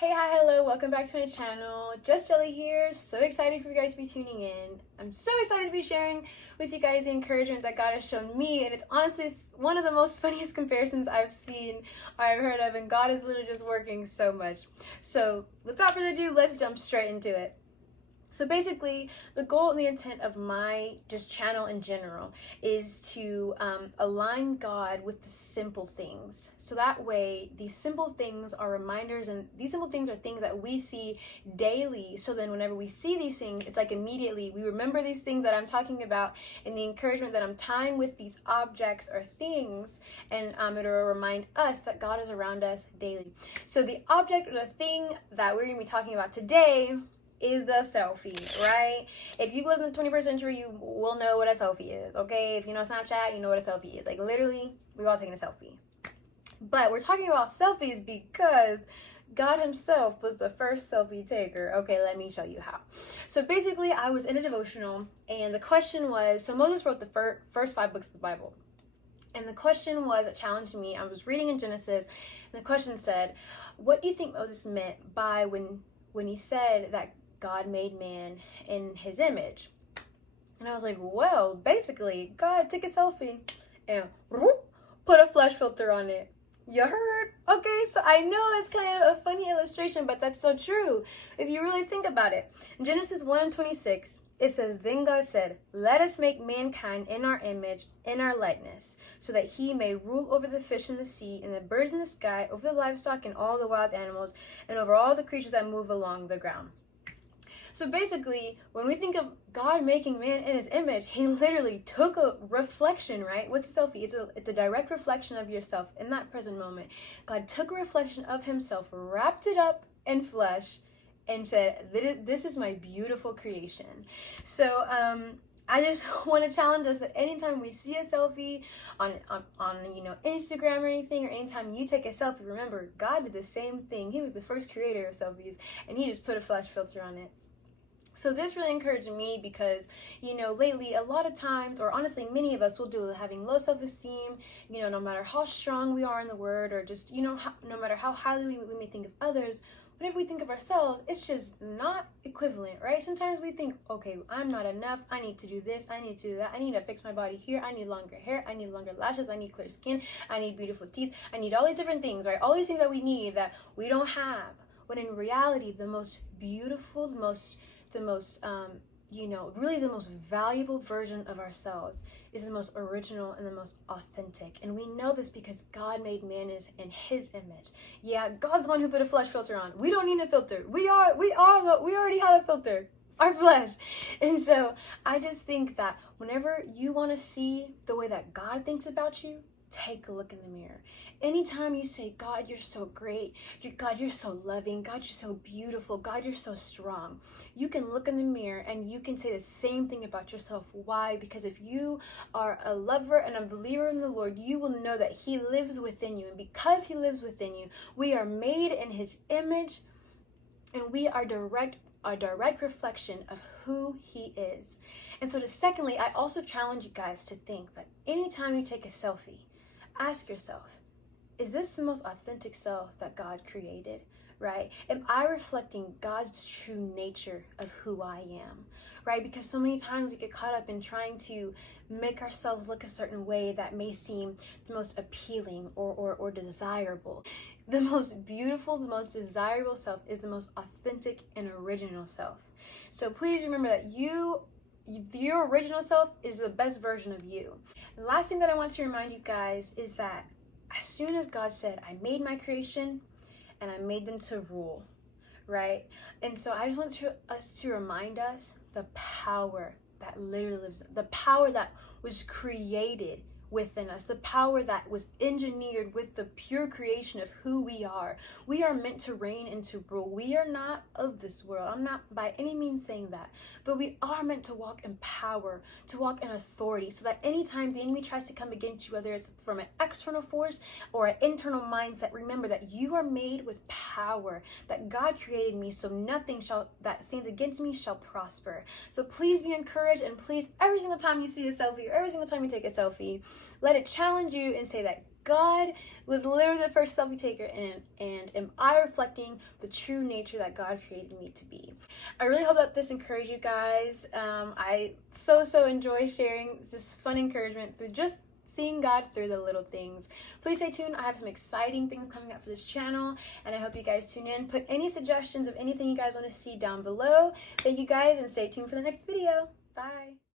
Hey, hi, hello, welcome back to my channel. Just Jelly here. So excited for you guys to be tuning in. I'm so excited to be sharing with you guys the encouragement that God has shown me, and it's honestly one of the most funniest comparisons I've seen or I've heard of, and God is literally just working so much. So without further ado, let's jump straight into it. So basically, the goal and the intent of my just channel in general is to align God with the simple things. So that way, these simple things are reminders, and these simple things are things that we see daily. So then whenever we see these things, it's like immediately we remember these things that I'm talking about and the encouragement that I'm tying with these objects or things, and it'll remind us that God is around us daily. So the object or the thing that we're going to be talking about today is the selfie, right? If you live in the 21st century, you will know what a selfie is, okay? If you know Snapchat, you know what a selfie is. Like, literally, we've all taken a selfie. But we're talking about selfies because God himself was the first selfie taker. Okay, let me show you how. So basically, I was in a devotional, and the question was, so Moses wrote the first 5 books of the Bible. And the question was, it challenged me. I was reading in Genesis, and the question said, what do you think Moses meant by when he said that God made man in his image? And I was like, well, basically, God took a selfie and put a flesh filter on it. You heard? Okay, so I know that's kind of a funny illustration, but that's so true if you really think about it. In Genesis 1:26, it says, then God said, let us make mankind in our image, in our likeness, so that he may rule over the fish in the sea and the birds in the sky, over the livestock and all the wild animals, and over all the creatures that move along the ground. So basically, when we think of God making man in his image, he literally took a reflection, right? What's a selfie? It's a direct reflection of yourself in that present moment. God took a reflection of himself, wrapped it up in flesh, and said, this is my beautiful creation. So I just want to challenge us that anytime we see a selfie on Instagram or anything, or anytime you take a selfie, remember, God did the same thing. He was the first creator of selfies, and he just put a flash filter on it. So this really encouraged me because, lately a lot of times, or honestly many of us will deal with having low self-esteem, no matter how strong we are in the word, or just, no matter how highly we may think of others. Whenever we think of ourselves, it's just not equivalent, right? Sometimes we think, okay, I'm not enough. I need to do this. I need to do that. I need to fix my body here. I need longer hair. I need longer lashes. I need clear skin. I need beautiful teeth. I need all these different things, right? All these things that we need that we don't have. When in reality, the most beautiful, really the most valuable version of ourselves is the most original and the most authentic. And we know this because God made man in his image. Yeah, God's the one who put a flesh filter on. We don't need a filter. We already have a filter, our flesh. And so I just think that whenever you want to see the way that God thinks about you, take a look in the mirror. Anytime you say, God, you're so great, God, you're so loving, God, you're so beautiful, God, you're so strong, you can look in the mirror and you can say the same thing about yourself. Why? Because if you are a lover and a believer in the Lord, you will know that he lives within you. And because he lives within you, we are made in his image, and we are a direct reflection of who he is. And so secondly, I also challenge you guys to think that anytime you take a selfie, ask yourself, is this the most authentic self that God created, right? Am I reflecting God's true nature of who I am, right? Because so many times we get caught up in trying to make ourselves look a certain way that may seem the most appealing or desirable. The most beautiful, the most desirable self is the most authentic and original self. So please remember that your original self is the best version of you. The last thing that I want to remind you guys is that as soon as God said, I made my creation and I made them to rule, right? And so I just want us to remind us the power that literally lives, the power that was created within us, the power that was engineered with the pure creation of who we are. We are meant to reign and to rule. We are not of this world. I'm not by any means saying that, but we are meant to walk in power, to walk in authority, so that anytime the enemy tries to come against you, whether it's from an external force or an internal mindset, remember that you are made with power, that God created me, so nothing that stands against me shall prosper. So please be encouraged, and please, every single time you see a selfie, or every single time you take a selfie, let it challenge you and say that God was literally the first selfie taker, and am I reflecting the true nature that God created me to be? I really hope that this encouraged you guys. I so enjoy sharing this fun encouragement through just seeing God through the little things. Please stay tuned. I have some exciting things coming up for this channel, and I hope you guys tune in. Put any suggestions of anything you guys want to see down below. Thank you guys, and stay tuned for the next video. Bye.